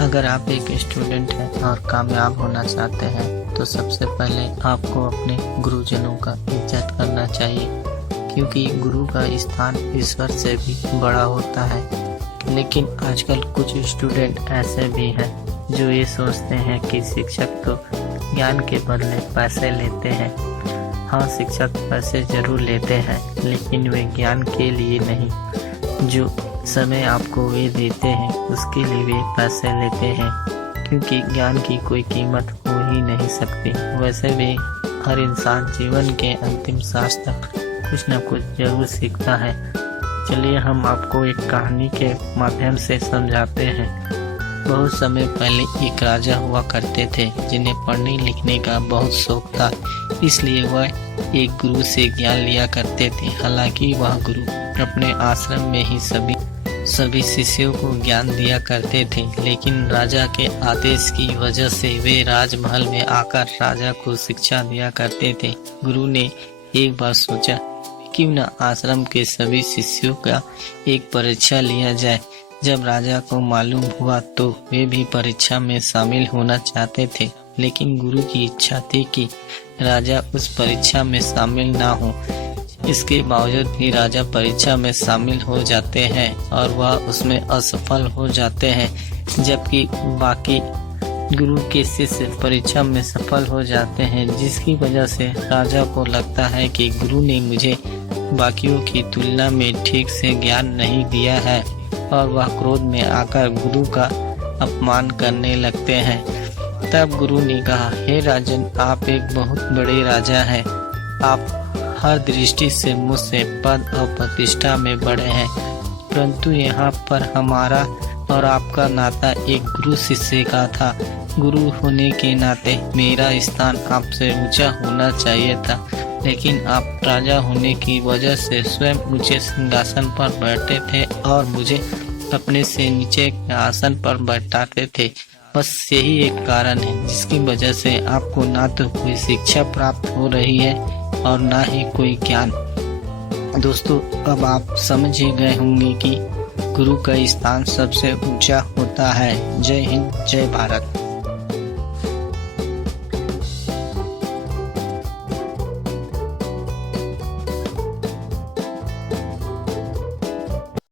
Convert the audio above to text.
अगर आप एक स्टूडेंट हैं और कामयाब होना चाहते हैं तो सबसे पहले आपको अपने गुरुजनों का इज्जत करना चाहिए, क्योंकि गुरु का स्थान ईश्वर से भी बड़ा होता है। लेकिन आजकल कुछ स्टूडेंट ऐसे भी हैं जो ये सोचते हैं कि शिक्षक तो ज्ञान के बदले पैसे लेते हैं। हाँ, शिक्षक पैसे जरूर लेते हैं, लेकिन वे ज्ञान के लिए नहीं। जो समय आपको वे देते हैं उसके लिए वे पैसे लेते हैं, क्योंकि ज्ञान की कोई कीमत हो ही नहीं सकती। वैसे भी हर इंसान जीवन के अंतिम सांस तक कुछ न कुछ जरूर सीखता है। चलिए हम आपको एक कहानी के माध्यम से समझाते हैं। बहुत समय पहले एक राजा हुआ करते थे जिन्हें पढ़ने लिखने का बहुत शौक था, इसलिए वह एक गुरु से ज्ञान लिया करते थे। हालांकि वह गुरु अपने आश्रम में ही सभी शिष्यों को ज्ञान दिया करते थे, लेकिन राजा के आदेश की वजह से वे राजमहल में आकर राजा को शिक्षा दिया करते थे। गुरु ने एक बार सोचा क्यों न आश्रम के सभी शिष्यों का एक परीक्षा लिया जाए। जब राजा को मालूम हुआ तो वे भी परीक्षा में शामिल होना चाहते थे, लेकिन गुरु की इच्छा थी कि राजा उस परीक्षा में शामिल ना हो। इसके बावजूद भी राजा परीक्षा में शामिल हो जाते हैं और वह उसमें असफल हो जाते हैं, जबकि बाकी गुरु के शिष्य परीक्षा में सफल हो जाते हैं, जिसकी वजह से राजा को लगता है कि गुरु ने मुझे बाकियों की तुलना में ठीक से ज्ञान नहीं दिया है, और वह क्रोध में आकर गुरु का अपमान करने लगते हैं। तब गुरु ने कहा, हे राजन, आप एक बहुत बड़े राजा हैं। आप हर दृष्टि से मुझसे पद और प्रतिष्ठा में बड़े हैं, परंतु यहाँ पर हमारा और आपका नाता एक गुरु शिष्य का था। गुरु होने के नाते मेरा स्थान आपसे ऊंचा होना चाहिए था, लेकिन आप राजा होने की वजह से स्वयं ऊंचे सिंहासन पर बैठे थे और मुझे अपने से नीचे के आसन पर बैठाते थे। बस यही एक कारण है जिसकी वजह से आपको ना तो कोई शिक्षा प्राप्त हो रही है और ना ही कोई ज्ञान। दोस्तों, अब आप समझ ही गए होंगे कि गुरु का स्थान सबसे ऊंचा होता है। जय हिंद, जय भारत।